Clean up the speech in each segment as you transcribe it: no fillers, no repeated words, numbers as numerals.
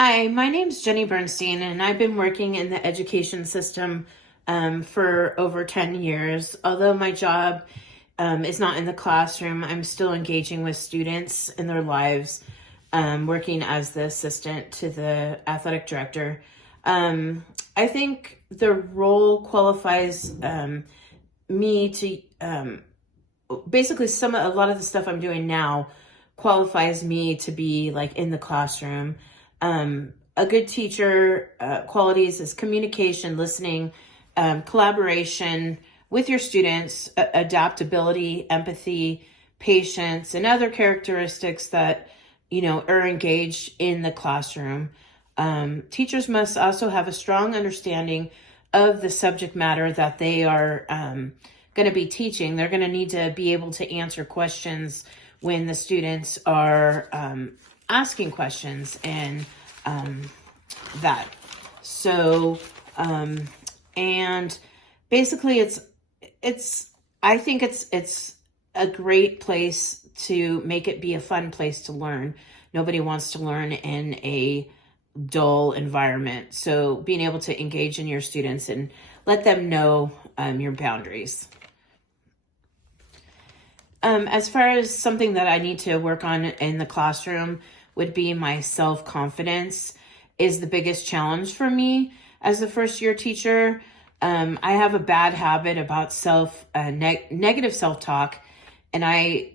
Hi, my name's Jenny Bernstein, and I've been working in the education system for over 10 years. Although my job is not in the classroom, I'm still engaging with students in their lives, working as the assistant to the athletic director. I think the role qualifies me to basically a lot of the stuff I'm doing now qualifies me to be like in the classroom. A good teacher qualities is communication, listening, collaboration with your students, adaptability, empathy, patience, and other characteristics that, are engaged in the classroom. Teachers must also have a strong understanding of the subject matter that they are going to be teaching. They're going to need to be able to answer questions when the students are asking questions and that. So, and basically I think it's a great place to make it be a fun place to learn. Nobody wants to learn in a dull environment. So being able to engage in your students and let them know your boundaries. As far as something that I need to work on in the classroom would be my self-confidence is the biggest challenge for me as a first-year teacher. I have a bad habit about negative self-talk, and I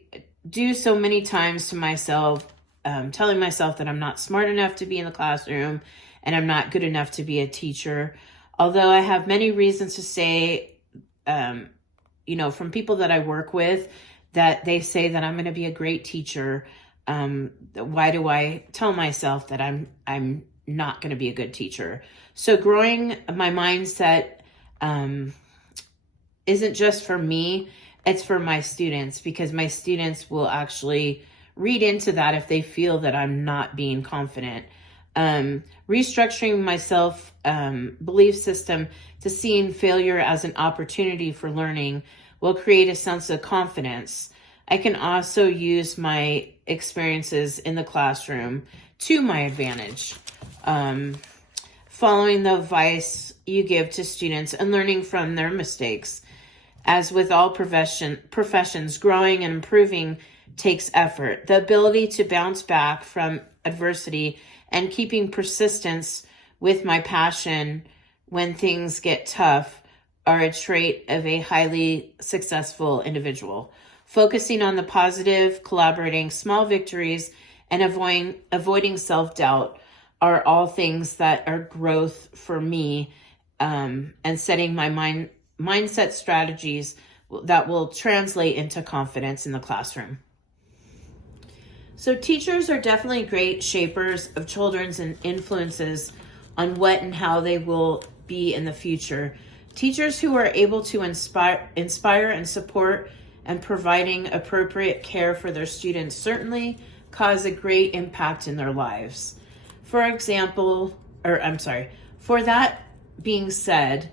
do so many times to myself, telling myself that I'm not smart enough to be in the classroom and I'm not good enough to be a teacher. Although I have many reasons to say, from people that I work with, that they say that I'm going to be a great teacher. Why do I tell myself that I'm not going to be a good teacher? So growing my mindset isn't just for me, it's for my students, because my students will actually read into that if they feel that I'm not being confident. Restructuring my self belief system to seeing failure as an opportunity for learning will create a sense of confidence. I can also use my experiences in the classroom to my advantage. Following the advice you give to students and learning from their mistakes. As with all professions, growing and improving takes effort. The ability to bounce back from adversity and keeping persistence with my passion when things get tough are a trait of a highly successful individual. Focusing on the positive, collaborating, small victories, and avoiding self-doubt are all things that are growth for me, and setting my mindset strategies that will translate into confidence in the classroom. So teachers are definitely great shapers of children's and influences on what and how they will be in the future. Teachers who are able to inspire and support and providing appropriate care for their students certainly cause a great impact in their lives. For that being said,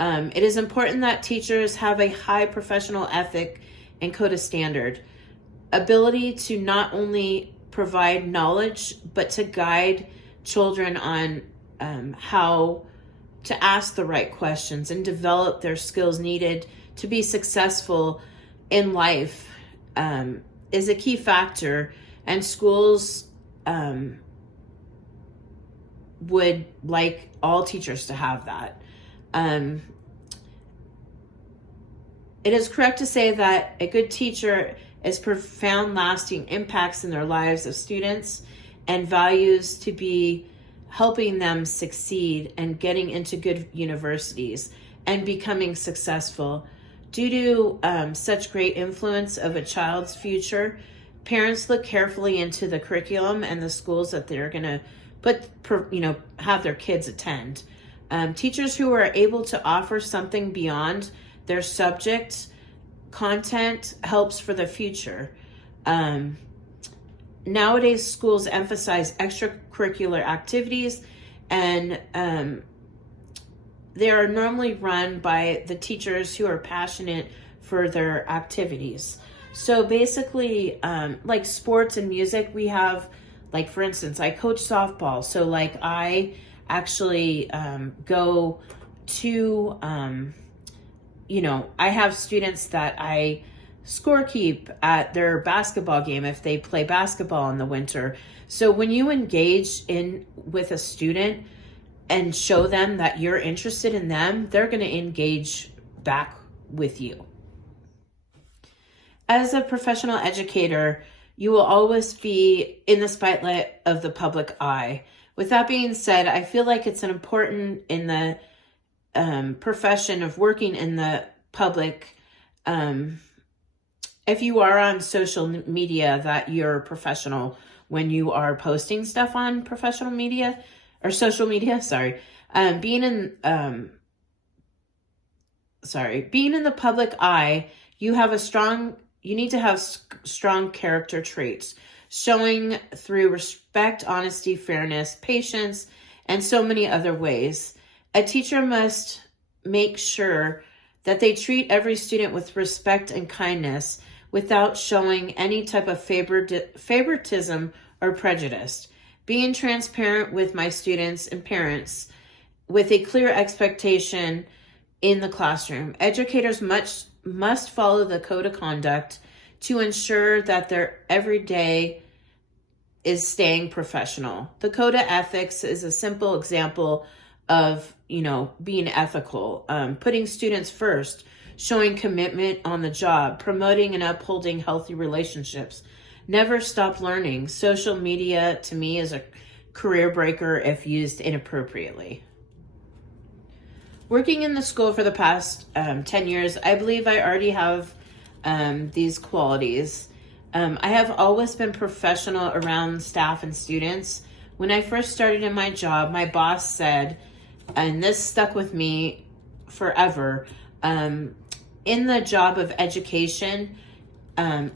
it is important that teachers have a high professional ethic and code of standard, ability to not only provide knowledge, but to guide children on how to ask the right questions and develop their skills needed to be successful in life is a key factor, and schools would like all teachers to have that. It is correct to say that a good teacher is profound, lasting impacts in their lives of students and values to be helping them succeed and getting into good universities and becoming successful. Due to such great influence of a child's future, parents look carefully into the curriculum and the schools that they're going to have their kids attend. Teachers who are able to offer something beyond their subject content helps for the future. Nowadays, schools emphasize extracurricular activities, and they are normally run by the teachers who are passionate for their activities. So basically, like sports and music, we have Like, for instance, I coach softball. So like I actually go to, I have students that I score keep at their basketball game if they play basketball in the winter. So when you engage in with a student and show them that you're interested in them, they're going to engage back with you. As a professional educator, you will always be in the spotlight of the public eye. With that being said, I feel like it's an important in the profession of working in the public, if you are on social media, that you're professional when you are posting stuff on professional media or social media. Being in the public eye, you need to have strong character traits, showing through respect, honesty, fairness, patience, and so many other ways. A teacher must make sure that they treat every student with respect and kindness without showing any type of favoritism or prejudice. Being transparent with my students and parents with a clear expectation in the classroom. Educators must follow the code of conduct to ensure that their everyday is staying professional. The code of ethics is a simple example of, being ethical, putting students first, showing commitment on the job, promoting and upholding healthy relationships, never stop learning. Social media to me is a career breaker if used inappropriately. Working in the school for the past 10 years, I believe I already have these qualities. I have always been professional around staff and students. When I first started in my job, my boss said, and this stuck with me forever, in the job of education,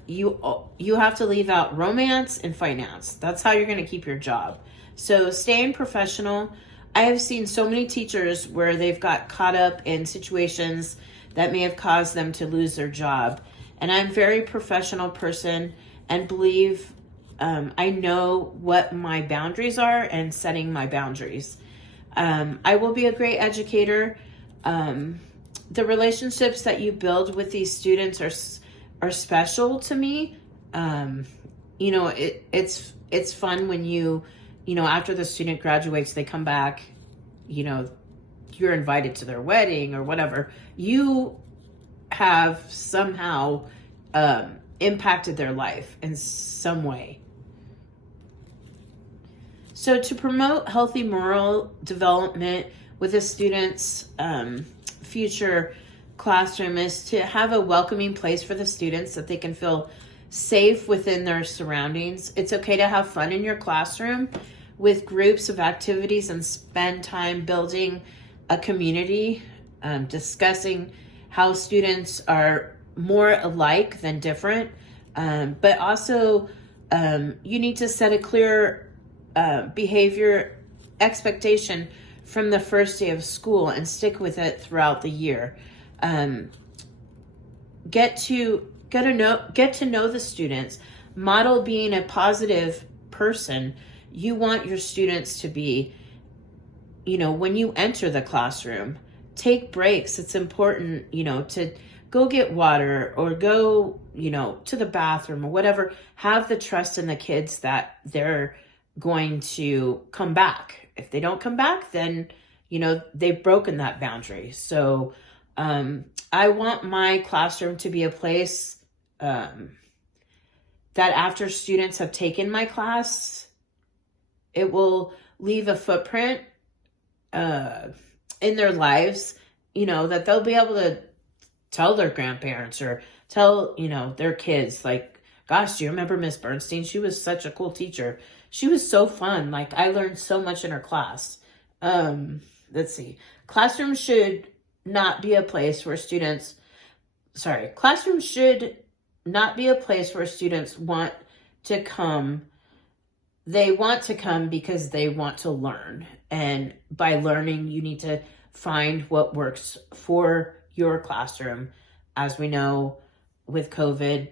you have to leave out romance and finance. That's how you're going to keep your job. So staying professional. I have seen so many teachers where they've got caught up in situations that may have caused them to lose their job. And I'm a very professional person and believe I know what my boundaries are and setting my boundaries. I will be a great educator. The relationships that you build with these students are special to me. It's fun when after the student graduates, they come back, you're invited to their wedding or whatever. You have somehow impacted their life in some way. So to promote healthy moral development with a student's future classroom is to have a welcoming place for the students that they can feel safe within their surroundings. It's okay to have fun in your classroom with groups of activities and spend time building a community, discussing how students are more alike than different. But also you need to set a clear behavior expectation from the first day of school and stick with it throughout the year. Get to know the students, model being a positive person. You want your students to be, when you enter the classroom, take breaks. It's important, to go get water or go, to the bathroom or whatever. Have the trust in the kids that they're going to come back. If they don't come back, then, they've broken that boundary. So I want my classroom to be a place that after students have taken my class, it will leave a footprint in their lives, that they'll be able to tell their grandparents or tell, their kids, like, gosh, do you remember Miss Bernstein? She was such a cool teacher. She was so fun. Like, I learned so much in her class. Let's see. Classrooms should not be a place where students want to come. They want to come because they want to learn. And by learning, you need to find what works for your classroom. As we know, with COVID,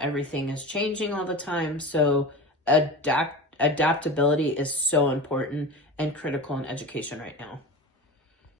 everything is changing all the time. So adapt adaptability is so important and critical in education right now.